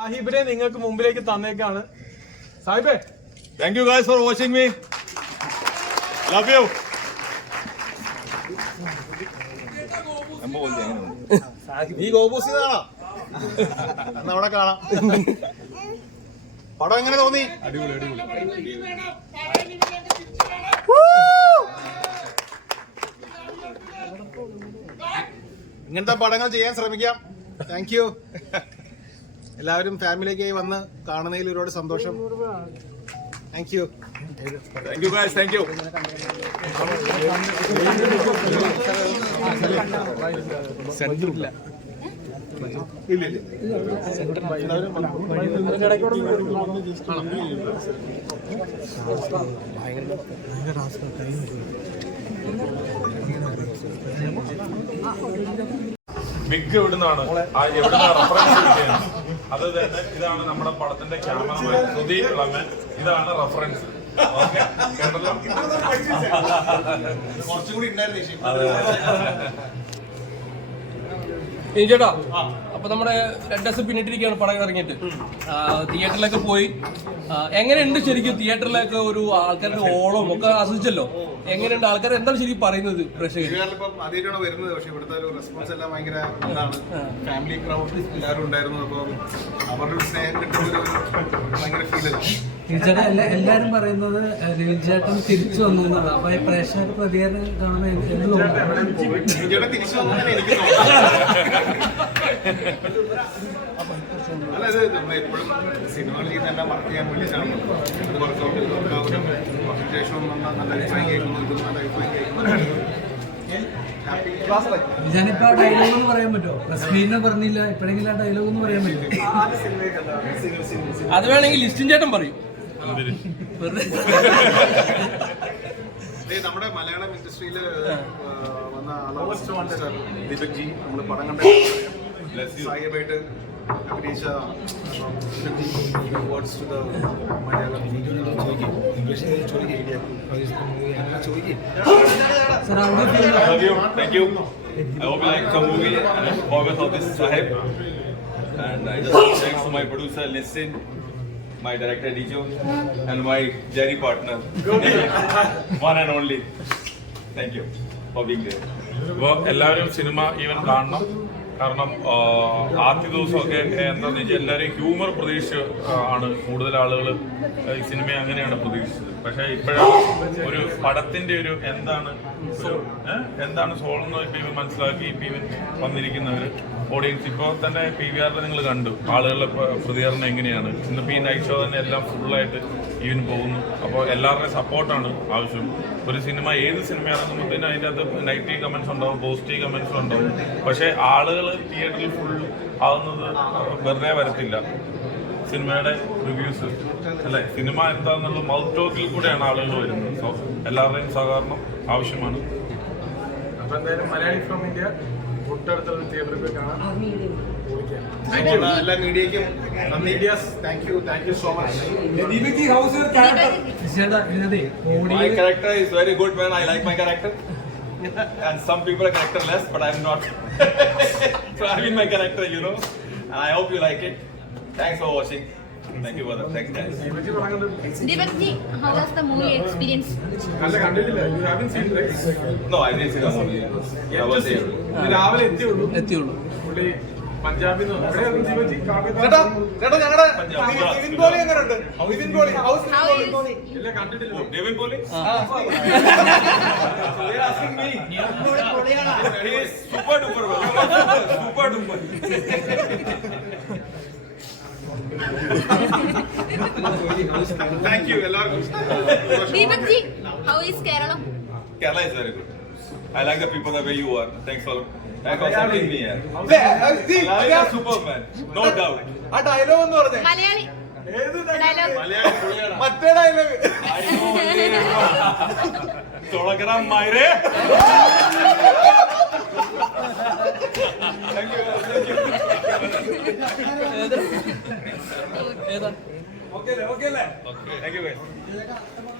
സാഹിബിനെ നിങ്ങൾക്ക് മുമ്പിലേക്ക് തന്നേക്കാണ്. സാഹിബേ. Thank you guys for watching me love you നീ ഗോപൂസിതാണോ എന്നാ അവിടെ കാണാം. പടം എങ്ങനെ തോന്നി? അടിപൊളി അടിപൊളി ഇങ്ങനത്തെ പടങ്ങൾ ചെയ്യാൻ ശ്രമിക്കാം. താങ്ക് യു എല്ലാവരും ഫാമിലിയൊക്കെ വന്ന് കാണുന്നതിൽ ഒരുപാട് സന്തോഷം thank you Thank you guys. Thank you. Big എവിടുന്നാണ് ആ എവിടുന്ന റെഫറൻസ് കിട്ടിയത് അത് തന്നെ ഇതാണ് നമ്മുടെ പടത്തിന്റെ ക്യാമറമാൻ സുധീർ ഇളമൻ ഇതാണ് റെഫറൻസ്. കേട്ടല്ലോ? കുറച്ചും കൂടി ഉണ്ടായിരുന്നു ഇനി ചേട്ടാ അപ്പൊ നമ്മുടെ രണ്ട് ദിവസം പിന്നിട്ടിരിക്കുകയാണ് പടം ഇറങ്ങിയിട്ട്. തിയേറ്ററിലൊക്കെ പോയി. എങ്ങനെയുണ്ട് ശരിക്കും തിയേറ്ററിലൊക്കെ ഒരു ആൾക്കാരുടെ ഓളം ഒക്കെ ആസ്വദിച്ചല്ലോ? എങ്ങനെയുണ്ട് ആൾക്കാർ എന്താണ് ശരിക്കും പറയുന്നത് പ്രേക്ഷകർ? ഇപ്പം ആദ്യമായിട്ടാണ് വരുന്നത്. പക്ഷെ ഇവിടുത്തെ ഒരു റെസ്പോൺസ് എല്ലാം ഭയങ്കര ഇതാണ്. ഫാമിലി ക്രൗഡ് എല്ലാവരും ഉണ്ടായിരുന്നു. അപ്പോൾ അവരുടെ ഒരു സ്നേഹം കിട്ടുന്ന ഒരു ഭയങ്കര എല്ലാ എല്ലാരും പറയുന്നത് രവിചേട്ടൻ തിരിച്ചു വന്നു എന്നുള്ളത് അപ്പൊ ഈ പ്രേക്ഷകർ പ്രതികരണം കാണുമ്പോൾ എനിക്ക് എന്ത് തോന്നുന്നു. അല്ല ഇത് നമ്മൾ എപ്പോഴും സിനിമകൾ ചെയ്യുന്ന എല്ലാം വർക്ക് ചെയ്യാൻ വേണ്ടിയിട്ടാണ് അത് വർക്കൗട്ട് ചെയ്ത് വർക്കൗട്ടും വർക്കിന് ശേഷം വന്ന നല്ല അഭിപ്രായം കേൾക്കുന്നു ഇതും നല്ല അഭിപ്രായം കേൾക്കുന്നു ഞാനിപ്പോ ആ ഡയലോഗ് എന്ന് പറയാൻ പറ്റുമോ? റസ്മീനെ പറഞ്ഞില്ല ഇപ്പോഴെങ്കിലും ആ ഡയലോഗ് എന്ന് പറയാൻ പറ്റുമോ? അത് വേണമെങ്കിൽ ലിസ്റ്റിൻ ചേട്ടൻ പറയും. നമ്മുടെ മലയാളം ഇൻഡസ്ട്രിയിൽ വന്ന ആളാണ് ദീപക് ജി നമ്മൾ പടം കണ്ട സായിബായിട്ട് അഭിനയിച്ച വേർഡ്സ് ടു ദ മലയാളം ചോദിക്കും Love you. Thank you. I hope you like the movie and the performance of this Sahib. And I just thanks to my producer Lissin, my director Dijo, and my Jerry partner, one and only. Thank you for being there. അപ്പോൾ എല്ലാവരും cinema even കാണണം കാരണം ആദ്യ ദിവസമൊക്കെ എന്താണെന്ന് വെച്ചാൽ എല്ലാവരും humour പ്രതീക്ഷിച്ച് ആണ് കൂടുതൽ ആളുകൾ ഈ സിനിമ അങ്ങനെയാണ് പ്രതീക്ഷിച്ചത്. പക്ഷേ ഇപ്പോഴാണ് ഒരു പടത്തിന്റെ ഒരു എന്താണ് എന്താണ് സോൾ എന്ന് ഇപ്പം ഇവൻ മനസ്സിലാക്കി ഇപ്പം ഇവൻ വന്നിരിക്കുന്നവർ ഓഡിയൻസ് ഇപ്പോൾ തന്നെ പി വി ആറിൽ നിങ്ങൾ കണ്ടു. ആളുകളുടെ പ്രതികരണം എങ്ങനെയാണ്? ഇന്നിപ്പോൾ ഈ നൈറ്റ് ഷോ തന്നെ എല്ലാം ഫുള്ളായിട്ട് ഈവൻ പോകുന്നു. അപ്പോൾ എല്ലാവരുടെയും സപ്പോർട്ടാണ് ആവശ്യം. ഒരു സിനിമ ഏത് സിനിമയാണെന്ന് മുന്നേ അതിന്റെ അകത്ത് നെഗറ്റീവ് കമൻസ് ഉണ്ടാവും പോസിറ്റീവ് കമൻസ് ഉണ്ടാവും. പക്ഷേ ആളുകൾ തിയേറ്ററിൽ ഫുൾ ആവുന്നത് വെറുതെ വരത്തില്ല. സിനിമയുടെ റിവ്യൂസ് അല്ലെ? സിനിമ എന്താന്നുള്ള മൗത്ത് ടോക്കിൽ കൂടെയാണ് ആളുകൾ വരുന്നത്. സോ എല്ലാവരുടെയും സഹകരണം ആവശ്യമാണ്. അപ്പൊ എന്തായാലും മലയാളി ഫ്രം ഇന്ത്യ തൊട്ടടുത്തുള്ള തിയേറ്ററിൽ പോയി കാണാം. മീഡിയയ്ക്കും medias thank you thank you so much how's ഇതിനകത്തെ My character is very good man. I like my character. And some people are characterless, but I'm not. so I'm in my character, you know. And I hope you like it. Thanks for watching. Thank you, brother. Thanks, guys. Devakji, how was the movie experience? You haven't seen seen No, I didn't see the movie. I was there. രാവിലെ എത്തിയുള്ളൂ എത്തിയുള്ളൂ പുള്ളി പഞ്ചാബിൽ ചേട്ടാ ചേട്ടാ ഞങ്ങളുടെ നിവിൻ പോളി എങ്ങനെയുണ്ട് Nivin how's Oh, duper. Thank you എല്ലാവർക്കും Deepak ji, how is Kerala? Kerala is very good. I like the people the way you are. Thanks for thanks for supporting me here. Kerala is super man. No doubt. ആ dialogue എന്ന് പറഞ്ഞേ Malayali. Dialogue. മറ്റേ dialogue തുടങ്ങണ മൈരേ ഏതാ Thank you guys.